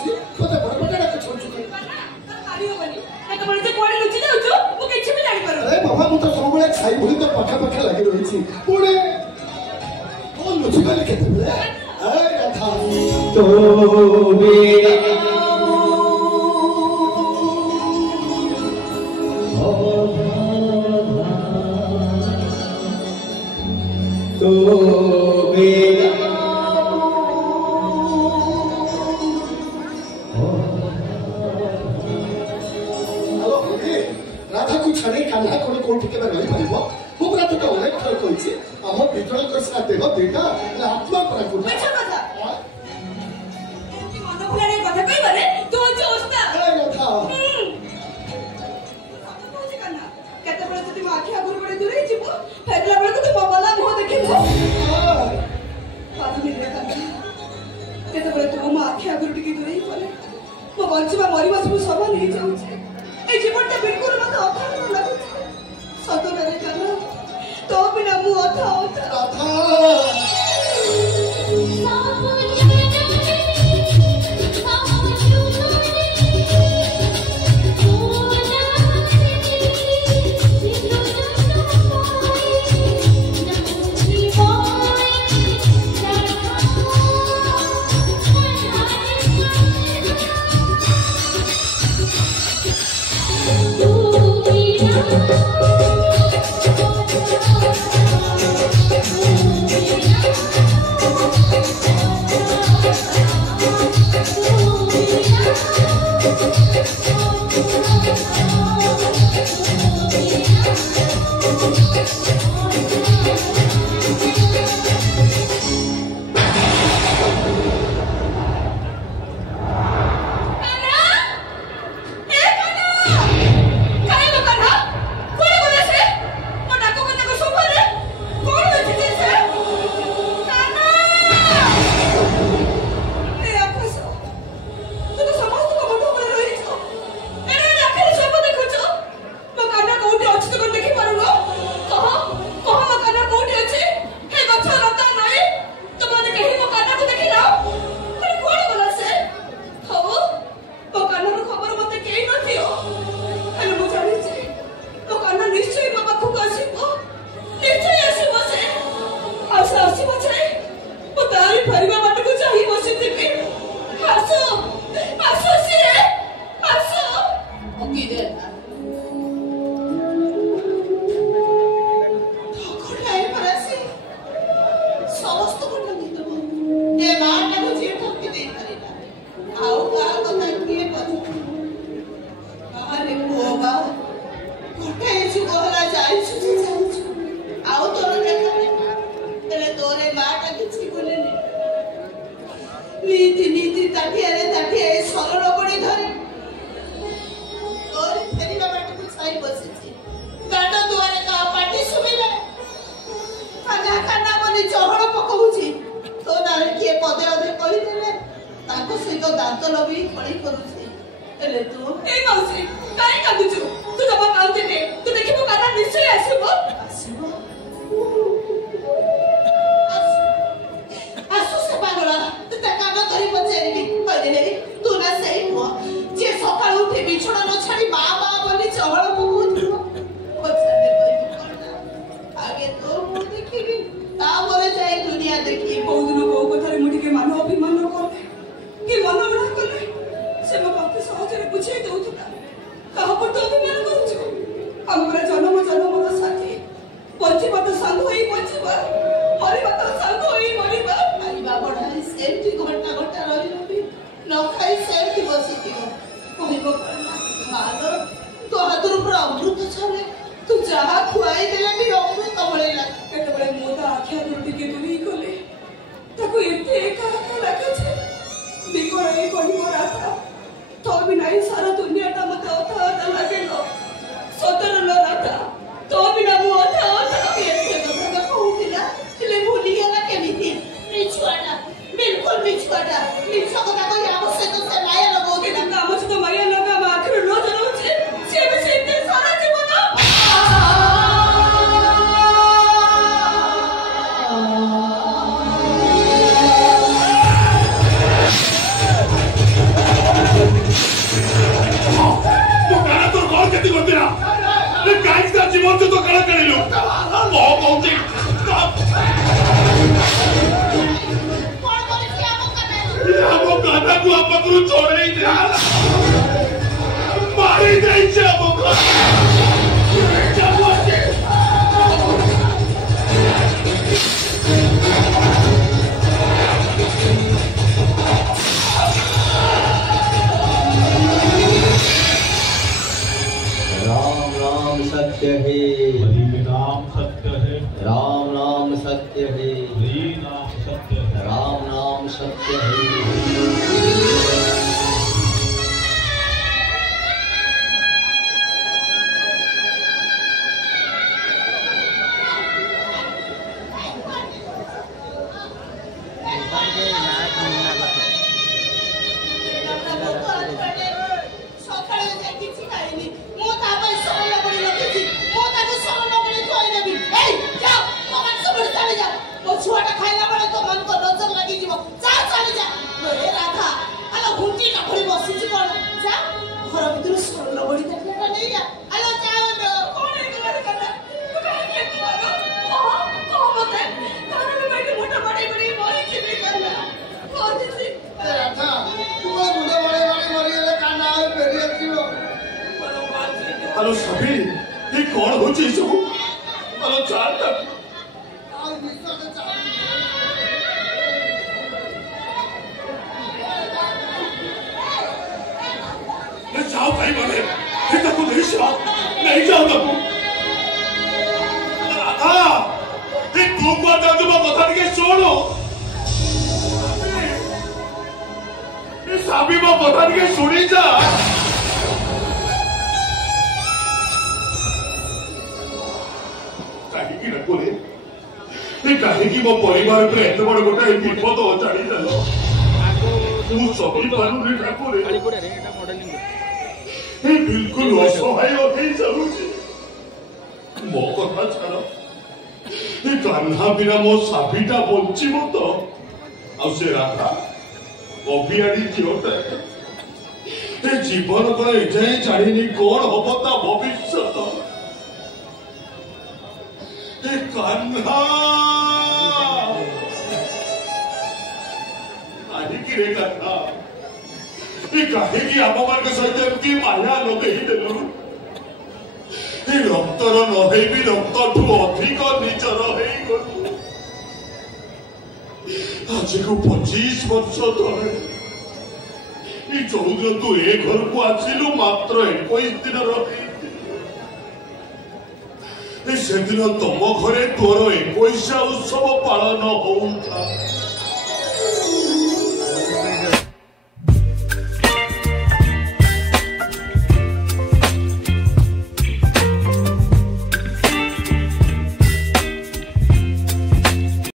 ଅଛି ତତେ ବଡ ଡାକ ଛୁଛୁ କାଲି ହବନି ଏତ ବଳି ଯେ କୋଆଡେ ଲୁଚି ଯାଉଛୁ ମୁଁ କିଛି ବି ଜାଣି ପାରୁନି। ଆରେ ବାବା ମୁଁ ତ ସବୁବେଳେ ଖାଇ ଭଳି ତ ପାଖା ଲାଗି ରହିଛି ପୁଣି କଣ ଲୁଚି ଗଲି କେତେବେଳେ ଏ କଥା ତୋ राधा को छाड़ी कान्हा कोन कोठी के रही परिबो मु पूरा तो अनेक थर कहिछि हम विजय कर साथ देबो देटा आत्मा पर को अच्छा कथा एती मन भुलाने कथा कहि बारे तो जे अवस्था ए कथा कोछि कन्ना केते बळे तुती आखि आगुर बळे दूरे जिवो फेगला बळे तो बाबाला मुह देखिबो पादमी रे कन्ना केते बळे तू मा आखि आगुर टिकी दूरे पले मो बंचवा मरिबा सब समान हे जाउछे ए जीवनटा बिल्कुल मत अथार न लागुछे सतरे रे कन्ना तो बिना मु अथा राधा चढ़े मारी जाइए सत्य है, नाम सत्य है, राम नाम सत्य है, नाम सत्य है, राम नाम सत्य है। छुआटा खाइला बेले तो मन को नजर लगी जीव जा चली जा ए राधा आलो घुंटी ना खड़ी बसी छी कोन जा घर भीतर सोल बड़ी देखला नहीं जा आलो जाओ न कोन है घर करना तू काहे के तू आलो को बते तारे में बैठे मोटा बड़ी बड़ी मोरी छी भी करना और जी राधा तू मुंडे बड़े बड़े मरी ले काना है पेरी किलो हेलो सभी ये कौन हो चीज हो हेलो चार तक जाओ भाई बने तक नहीं जाओ नहीं जाओ तक राधा ये तुम बता दो बता के छोड़ो ये साबी में बता के सुनी जा कहीं की रखो ले ये कहीं की वो परिवार पे इतने बड़े गोटा एक विपद हो जानी चलो तू सभी बानू ने रखो ले ये बिल्कुल असहाय होते चलुची मो कथा छाड़ ये कान्हा बिना मो साबीटा बंचिब तो आ से राधा अभियाड़ी झीलटा ये जीवन को एजाए जानी कौन हम ता भविष्य ये कान्हा काहे रे कान्हा ये काहे की आप मान के सहित एमती माया लगे ही देलु ये रक्तर नहे भी रक्त ठू अधिक निजर हेई गलु आज को 25 वर्ष तले ये चौदह तू ए घर को आसिलु मात्र 21 दिन रही से दिन तुम घरे तोर 21 उत्सव पालन होउता